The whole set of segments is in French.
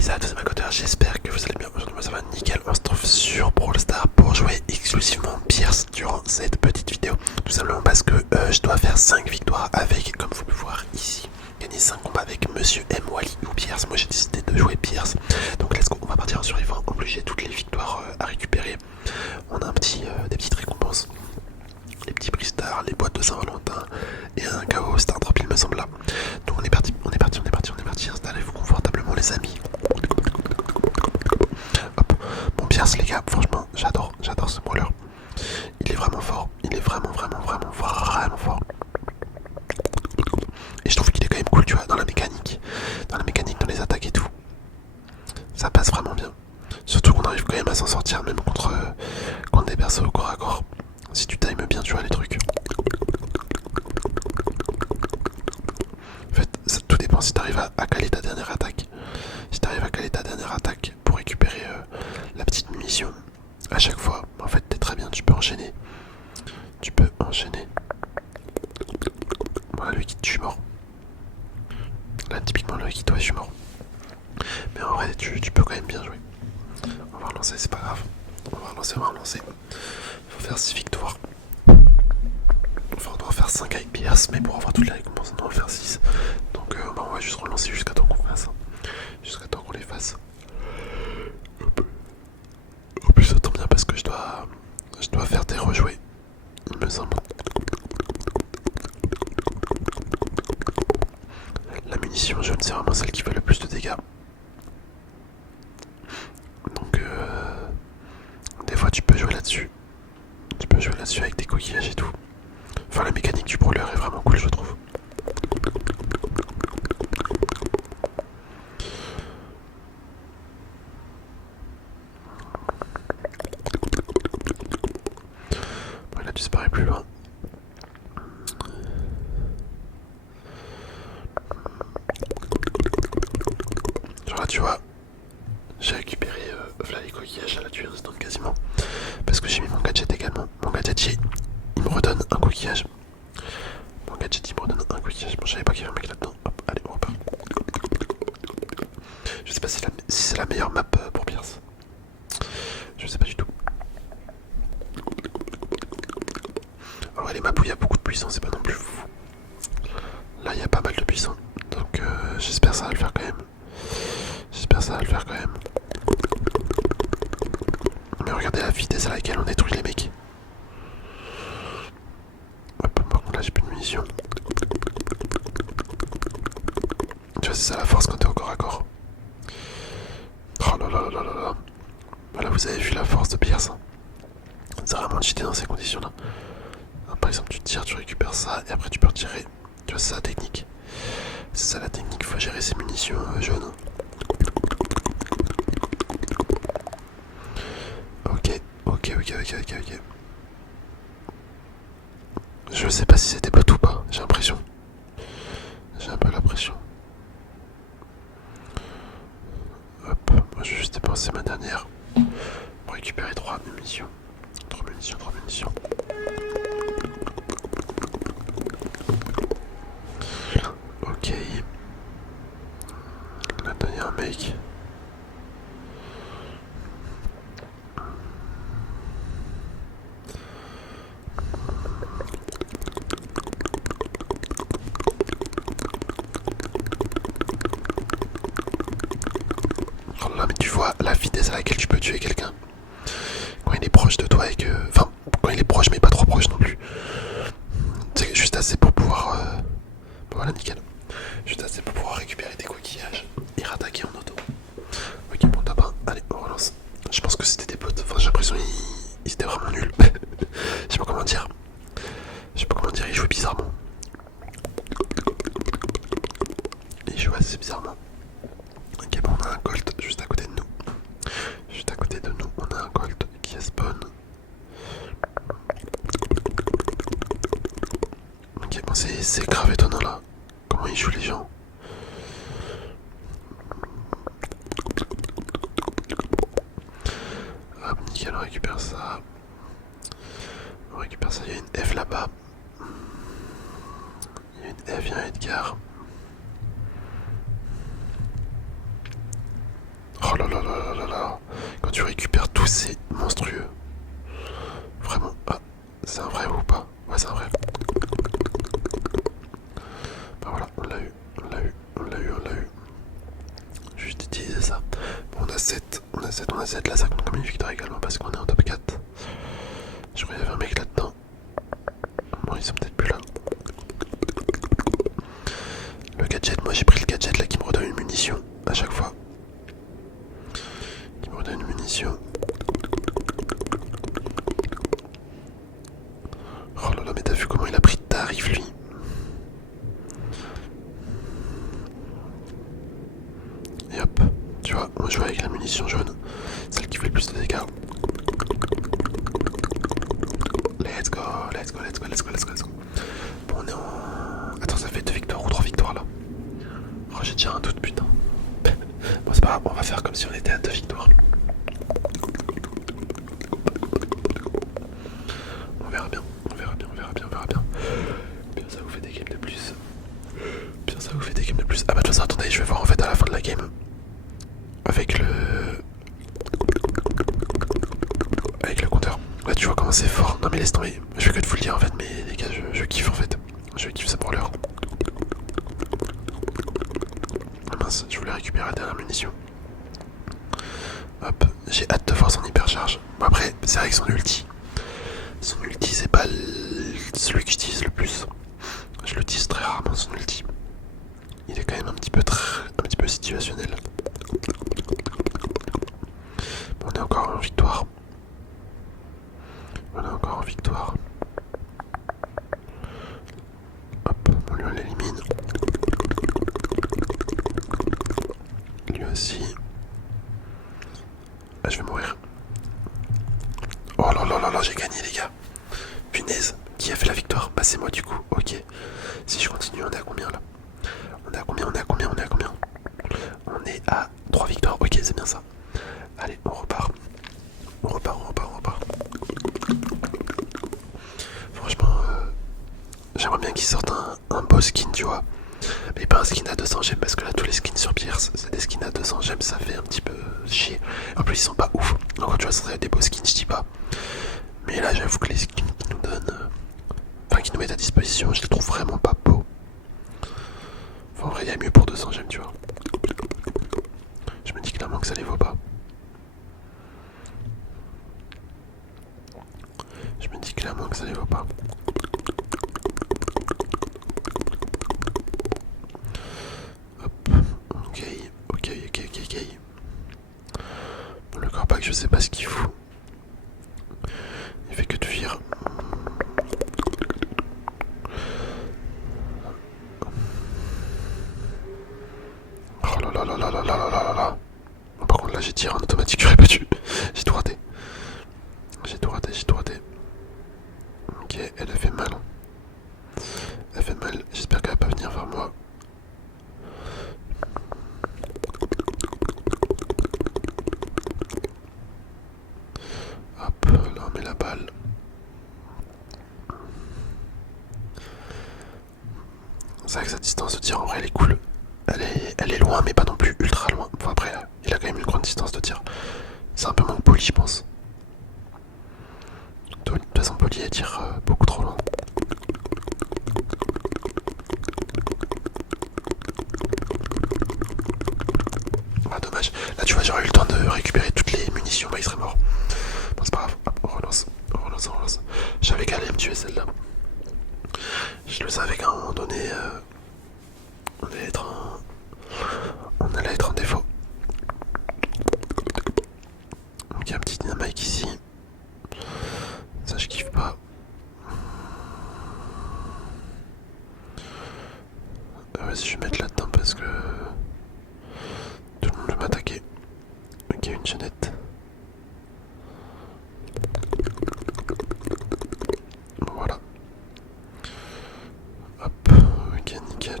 Salut à tous mes codeurs, j'espère que vous allez bien. Aujourd'hui moi ça va nickel, on se trouve sur Brawl Stars pour jouer exclusivement Pierce durant cette petite vidéo. Tout simplement parce que je dois faire 5 victoires avec, comme vous pouvez voir ici, gagner 5 combats avec Monsieur M, Wally ou Pierce. Moi j'ai décidé de jouer Pierce, donc let's go, on va partir en survivant. En plus j'ai toutes les victoires à récupérer. On a des petites récompenses, les petits prix stars, les boîtes de Saint-Valentin et un KO Star Drop il me semble là. Donc on est parti, installez-vous confortablement les amis. Hop. Bon Pierce les gars, franchement j'adore ce brawler. Il est vraiment fort, il est vraiment fort. Et je trouve qu'il est quand même cool tu vois, dans la mécanique, dans les attaques et tout. Ça passe vraiment bien. Surtout qu'on arrive quand même à s'en sortir même contre des persos au corps à corps. Si tu times bien tu vois les trucs. En fait, tout dépend si tu arrives à caler ta dernière attaque. Si tu arrives à caler ta dernière attaque pour récupérer la petite munition à chaque fois, en fait t'es très bien, tu peux enchaîner. Voilà le hit, je suis mort. Là typiquement le hit, ouais je suis mort. Mais en vrai tu peux quand même bien jouer. On va relancer, c'est pas grave. On va relancer. Faut faire 6 victoires. Enfin on doit faire 5 avec Pierce, mais pour avoir toutes les récompenses on doit faire 6. Donc on va juste relancer jusqu'à temps qu'on fasse. Jusqu'à temps qu'on les fasse. En plus ça tombe bien parce que je dois faire des rejoués, il me semble. La munition jaune c'est vraiment celle qui fait le plus de dégâts. Donc des fois tu peux jouer là-dessus. Tu peux jouer là-dessus avec des coquillages et tout. Enfin la mécanique du brawler est vraiment cool je trouve. Bon, il a disparu plus loin. Genre là tu vois, j'ai récupéré voilà les coquillages à la tuerie instant quasiment. Parce que j'ai mis mon gadget également. Mon gadget il me redonne un coquillage. Bon je savais pas qu'il y avait un mec là-dedans. Hop, allez on repart. Je sais pas si c'est la meilleure map pour Pierce. Je sais pas du tout. Alors les maps où il y a beaucoup de puissance c'est pas non plus fou. Là il y a pas mal de puissance. Donc j'espère ça va le faire quand même. Mais regardez la vitesse à laquelle on détruit les mecs. Hop, par contre là j'ai plus de munitions. Tu vois c'est ça la force quand t'es au corps à corps. Oh là là là là là. Voilà vous avez vu la force de Pierce. C'est vraiment cheaté dans ces conditions là. Par exemple tu tires, tu récupères ça et après tu peux retirer. Tu vois c'est ça la technique. C'est ça la technique, faut gérer ses munitions jaunes. Ok. Je sais pas si c'était bot ou pas, j'ai l'impression. J'ai un peu l'impression. Hop, moi je vais juste dépenser ma dernière pour récupérer 3 munitions. 3 munitions. Ok. Là-dedans il y a un mec. Oh là, mais tu vois la vitesse à laquelle tu peux tuer quelqu'un quand il est proche de toi et que. Enfin, quand il est proche mais pas trop proche non plus. C'est juste assez pour pouvoir. Voilà, nickel. Juste assez pour pouvoir récupérer des coquillages et rattaquer en auto. Ok, bon, t'as pas. Allez, on relance. Je pense que c'était des potes. Enfin, j'ai l'impression qu'ils étaient vraiment nuls. Je sais pas comment dire. Ils jouaient bizarrement. Ils jouaient assez bizarrement. Ok, bon, on a un Colt juste à côté de nous. On a un Colt qui est spawn. Ok, bon, c'est grave étonnant là. Comment ils jouent les gens. Hop, nickel, on récupère ça. Il y a une F là-bas. Il y a une F, il y a un Edgar. quand tu récupères tous, c'est monstrueux. Vraiment. Ah, c'est un vrai ou pas? Ouais, c'est un vrai. Bah voilà, on l'a eu, on l'a eu, on l'a eu, on l'a eu. Juste utiliser ça. Bon, on a 7, on a 7, on a 7. Là, ça compte comme une victoire également parce qu'on est en top 4. Je crois qu'il y avait un mec là-dedans. Bon, ils sont peut-être plus là. Le gadget, moi j'ai pris le gadget là qui me redonne une munition à chaque fois. Qui me redonne une munition. Oh là là, mais t'as vu comment il a pris de tarif lui? Et hop, tu vois, on va jouer avec la munition jaune, celle qui fait le plus de dégâts. Let's go, let's go, let's go, let's go, let's go, let's go. Bon, on est en... Attends, ça fait 2 victoires ou 3 victoires là. Oh, j'ai déjà un doute, putain. Bon, c'est pas grave, on va faire comme si on était à 2 victoires. On verra bien, on verra bien, on verra bien, on verra bien. Bien, ça vous fait des games de plus. Bien, ça vous fait des games de plus. Ah bah de toute façon, attendez, je vais voir en fait à la fin de la game. Avec le... Avec le compteur. Là tu vois comment c'est fort. Non mais laisse tomber. Je fais que de vous le dire en fait, mais les gars, je kiffe en fait. Je kiffe ça pour l'heure. Ah mince, je voulais récupérer la dernière munition. Hop, j'ai hâte de voir son hypercharge. Bon après, c'est vrai que son ulti c'est pas celui que j'utilise le plus. Je l'utilise très rarement son ulti. Il est quand même un petit peu situationnel. Bon, on est encore en victoire. On est encore en victoire. Hop, on lui on l'élimine. Lui aussi. Ah, je vais mourir. Oh là là là là, j'ai gagné les gars. Punaise, qui a fait la victoire? Bah c'est moi du coup, ok. Si je continue, on est à combien là? On est à combien? On est à combien? On est à combien? On est à 3 victoires, ok c'est bien ça. Allez, on repart. On repart, on repart, on repart. Franchement, j'aimerais bien qu'ils sortent un beau skin, tu vois. Mais pas un skin à 200 gemmes parce que là tous les skins sur Pierce c'est des skins à 200 gemmes, ça fait un petit peu chier. En plus ils sont pas ouf. Donc tu vois, ça serait des beaux skins, je dis pas. Mais là j'avoue que les skins qu'ils nous donnent, enfin qu'ils nous mettent à disposition, je les trouve vraiment pas beaux. Enfin, en vrai il y a mieux pour 200 gemmes, tu vois. Je me dis clairement que ça les vaut pas. Je me dis clairement que ça les vaut pas. Hop, ok, ok, ok, ok, ok. Bon, le corpac, je sais pas ce qu'il fout. Il fait que de fuir. Oh là là là là là là là là là. Bon, par contre là j'ai tiré en automatique, j'aurais pas dû. J'ai tout raté. J'ai tout raté, j'ai tout raté. Ok, elle a fait mal. Elle fait mal, j'espère qu'elle va pas venir vers moi. Hop, là on met la balle. C'est vrai que sa distance de tir en vrai elle est cool. Elle est loin mais pas non plus ultra loin. Enfin après, il a quand même une grande distance de tir. C'est un peu moins poli je pense. De toute façon poli elle tire beaucoup trop loin. Ah dommage. Là tu vois j'aurais eu le temps de récupérer toutes les munitions, bah il serait mort. Bon c'est pas grave, hop, on relance, on relance, on relance. J'avais qu'à aller me tuer celle-là. Je le savais qu'à un moment donné, on allait être en défaut. Donc il y a un petit dynamite ici. Ça je kiffe pas. Vas-y je vais mettre là-dedans parce que tout le monde veut m'attaquer. Ok, une chaînette. Bon voilà. Hop, ok nickel.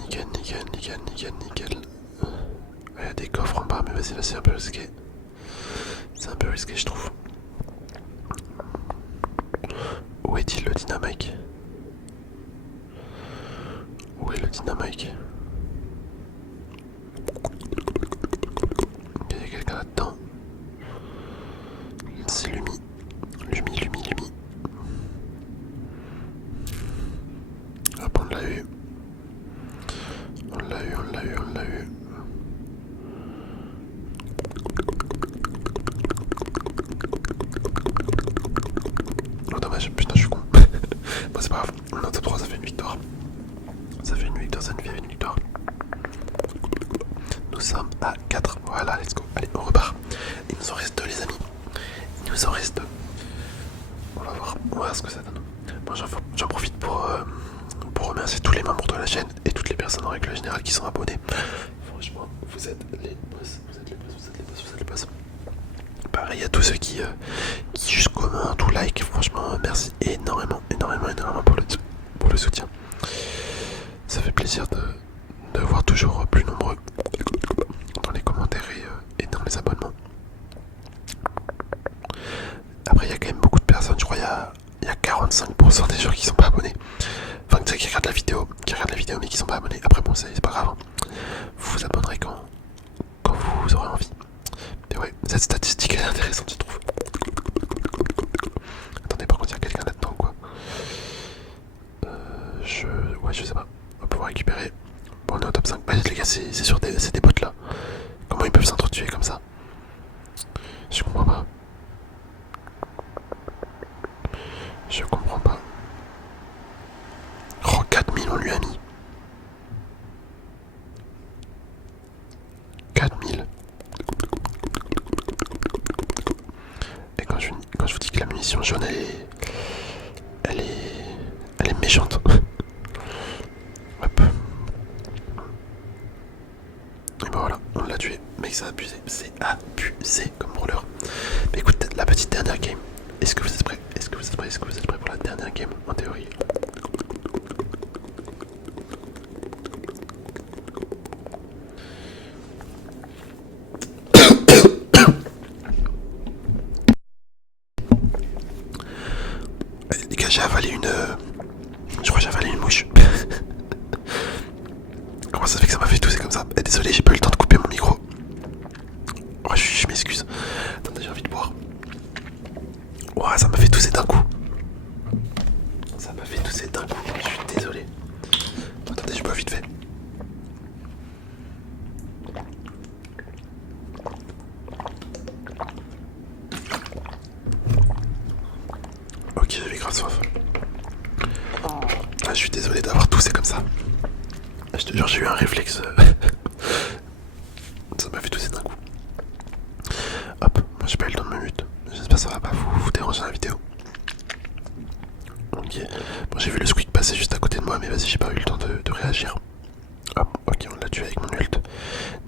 Nickel, nickel, nickel, nickel, nickel. Il y a des coffres en bas, mais vas-y là c'est un peu risqué. C'est un peu risqué je trouve. Où est-il le dynamite? Où est le dynamite? l'a eu, on l'a eu. Oh dommage, putain je suis con. Bon c'est pas grave, on est en top 3, ça fait une victoire. Ça fait une victoire, ça nous fait une victoire. Nous sommes à 4, voilà, let's go. Allez, on repart. Il nous en reste 2 les amis. Il nous en reste 2. On va voir ce que ça donne. Bon, j'en profite pour remercier tous les membres de la chaîne et toutes les personnes en règle générale qui sont abonnés. Franchement, vous êtes les boss, vous êtes les boss, vous êtes les boss, vous êtes les boss. Pareil à tous ceux qui juste commentent ou like, franchement merci énormément pour le soutien. Ça fait plaisir de voir toujours plus nombreux dans les commentaires et dans les abonnements. Après il y a quand même beaucoup de personnes, je crois il y a 45% des gens qui sont pas abonnés. Enfin qui regardent la vidéo, mais qui sont pas abonnés. Après bon c'est pas grave. Vous vous abonnerez quand vous aurez envie. Mais ouais, cette statistique elle est intéressante je trouve. Attendez, par contre il y a quelqu'un là-dedans quoi. Ouais je sais pas. On va pouvoir récupérer. Bon on est au top 5. Bah les gars c'est sur des bots là. Comment ils peuvent s'entretuer comme ça? Je comprends pas. Je comprends pas. Oh 4000 on lui a mis. 4000. Et quand je vous dis que la munition jaune elle est méchante. Hop. Et ben voilà, on l'a tué. Mec c'est abusé comme roller. Mais écoute, la petite dernière game. Est-ce que vous êtes prêts? Est-ce que vous êtes prêts pour la dernière game en théorie? Les gars, j'ai avalé une... Je crois que j'ai avalé une mouche. Comment ça fait que ça m'a fait tousser comme ça? Désolé, j'ai pas eu le temps de couper mon micro. Oh, je m'excuse. Attendez, j'ai envie de boire. Ouah, ça m'a fait tousser d'un coup. Ça m'a fait tousser d'un coup. Je suis désolé. Attendez, je bois vite fait. Ok, j'avais grave soif. Ah, je suis désolé d'avoir toussé comme ça. Je te jure, j'ai eu un réflexe. Ça m'a fait tousser d'un coup. Hop, moi j'ai pas eu le temps de me mute. J'espère que ça va pas vous déranger la vidéo. Ok, bon j'ai vu le squeak passer juste à côté de moi, mais vas-y, j'ai pas eu le temps de réagir. Hop, ok, on l'a tué avec mon ult.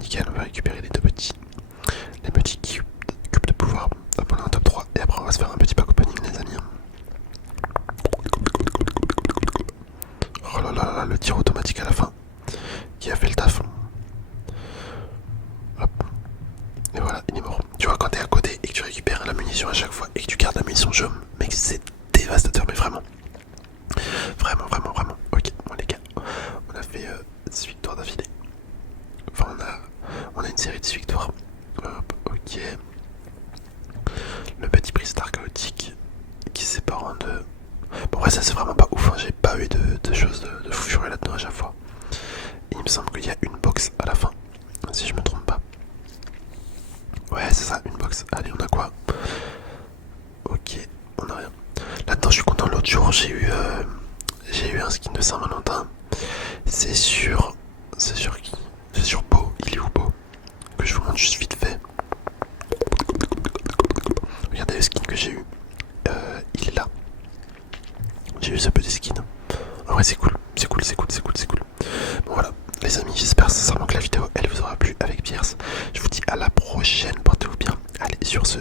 Nickel, on va récupérer les petits cubes de pouvoir. Hop, on est en top 3 et après on va se faire un petit pack opening les amis. Oh là là là, le tir automatique à la fin qui a fait le taf. Hop. Et voilà, il est mort. Tu vois, quand t'es à côté et que tu récupères la munition à chaque fois et que tu gardes la munition jaune, mec, c'est dévastateur, mais vraiment. Vraiment. Ok, bon les gars, on a fait 6 victoires d'affilée. Enfin, on a une série de 6 victoires. Hop, ok. Le petit prix star chaotique qui se sépare en deux. Bon, ouais, ça c'est vraiment pas ouf, hein. J'ai pas eu de choses de fou furieux là-dedans à chaque fois. Et il me semble qu'il y a une box à la fin, si je me trompe pas. Ouais, c'est ça, une box. Allez, on a quoi? Ok, on a rien. Là-dedans, je suis content. L'autre jour, j'ai eu un skin de Saint-Valentin. C'est sur qui? C'est sur Beau. Il est où Beau? Que je vous montre juste vite fait. Regardez le skin que j'ai eu. Il est là. J'ai eu ce petit skin. En vrai, c'est cool. Bon, voilà. Les amis, j'espère sincèrement que la vidéo elle vous aura plu avec Pierce. Je vous dis à la prochaine, portez-vous bien. Allez, sur ce,